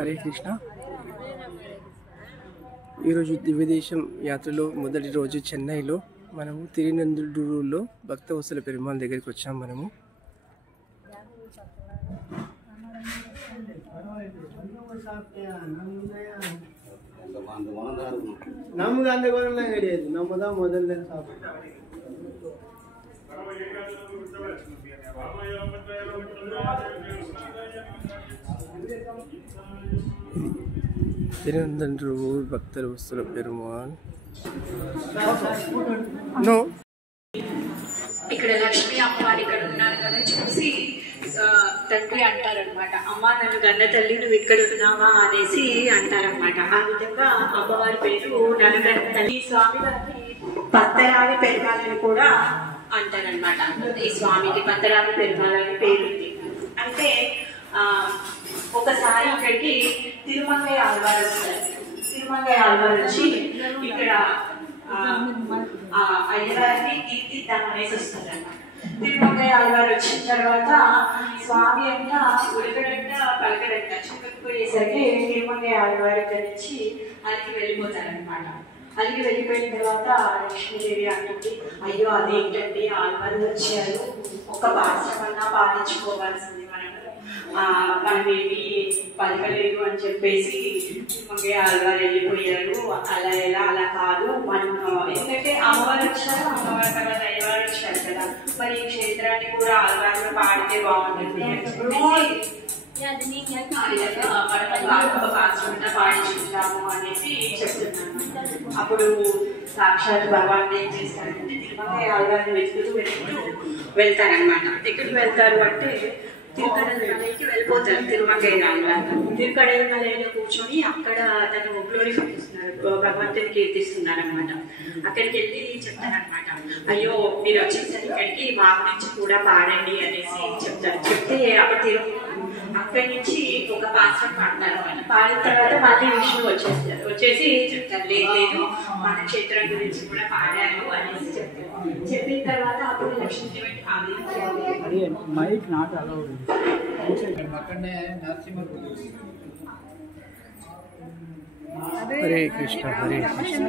హరే కృష్ణ. ఈరోజు దివ్యదేశం యాత్రలో మొదటి రోజు చెన్నైలో మనము తిరునందుడూరులో భక్తవత్సల పెరుమాళ్ దగ్గరికి వచ్చాం. మనము తిరునందుడూరు భక్తవత్సల పెరుమాళ్. ఇక్కడ లక్ష్మీ అమ్మవారు ఇక్కడ ఉన్నారు కదా చూసి తండ్రి అంటారనమాట, అమ్మ నన్ను గన్న తల్లి నువ్వు ఇక్కడ ఉన్నావా అనేసి అంటారనమాట. ఆ విధంగా అమ్మవారి పేరు నన్నగన్న తల్లి. స్వామి గారికి పత్తరావి పెరగాలని కూడా అంటారనమాట. ఈ స్వామికి పత్తరావి పెరగాలని పేరుంది. అంటే ఒకసారి ఇక్కడికి తిరుమంగయ్య ఆళ్వారు వస్తారు. తిరుమంగయ్య ఆళ్వారు వచ్చి ఇక్కడ అయ్యగారిని కీర్తిద్దాం అనేసి వస్తారన్నమాట. తిరుమంగయ్య ఆళ్వారు వచ్చిన తర్వాత స్వామి అంట ఉడకడంట పలకడంట చూడకపోయేసరికి తిరుమంగయ్య ఆళ్వారి దగ్గర నుంచి అలికి వెళ్ళిపోతారనమాట. అలికి వెళ్ళిపోయిన తర్వాత లక్ష్మీదేవి అంటుంది, అయ్యో అదేంటండి ఆళ్వారు వచ్చారు, ఒక పాఠశాలన్నా పాటించుకోవాల్సింది, మనమేమి పలకలేదు అని చెప్పేసి తిరుమంగయ్య ఆళ్వారు వెళ్ళిపోయారు. అలా ఎలా అలా కాదు, మనం ఎందుకంటే అమ్మవారు వచ్చారు, అమ్మవారి తర్వాత అయ్యవారు వచ్చారు కదా, మరి ఈ క్షేత్రాన్ని కూడా ఆళ్వారు పాడితే బాగుంటుంది అని చెప్పేసి పాడించుకుంటాము అనేసి చెప్తున్నాను. అప్పుడు సాక్షాత్ భగవాన్ ఏం చేస్తారంటే తిరుమంగయ్య ఆళ్వారిని వెతుకుతూ వెళ్తారనమాట. ఎక్కడికి వెళ్తారు అంటే తిరుకడమలైకి వెళ్ళిపోతారు. తిరుమంగయ్య ఆళ్వారు తిరుకడమలైలో కూర్చొని అక్కడ తను గ్లోరిఫై చేస్తున్నారు, భగవంతుని కీర్తిస్తున్నారు అనమాట. అక్కడికి వెళ్ళి చెప్తారనమాట, అయ్యో మీరు వచ్చేసరికి ఇక్కడికి మా గురించి కూడా పాడండి అనేసి చెప్తారు. చెప్తే అప్పుడు అక్కడి నుంచి ఒక పాత్రం పాడతారు. పాడిన తర్వాత మళ్ళీ విష్ణు వచ్చేసి చెప్తారు, లేదు మన క్షేత్రం గురించి కూడా పాడారు అనేసి చెప్తారు. చెప్పిన తర్వాత అప్పుడు లక్ష్మీదేవి హరే కృష్ణ. హరే కృష్ణ.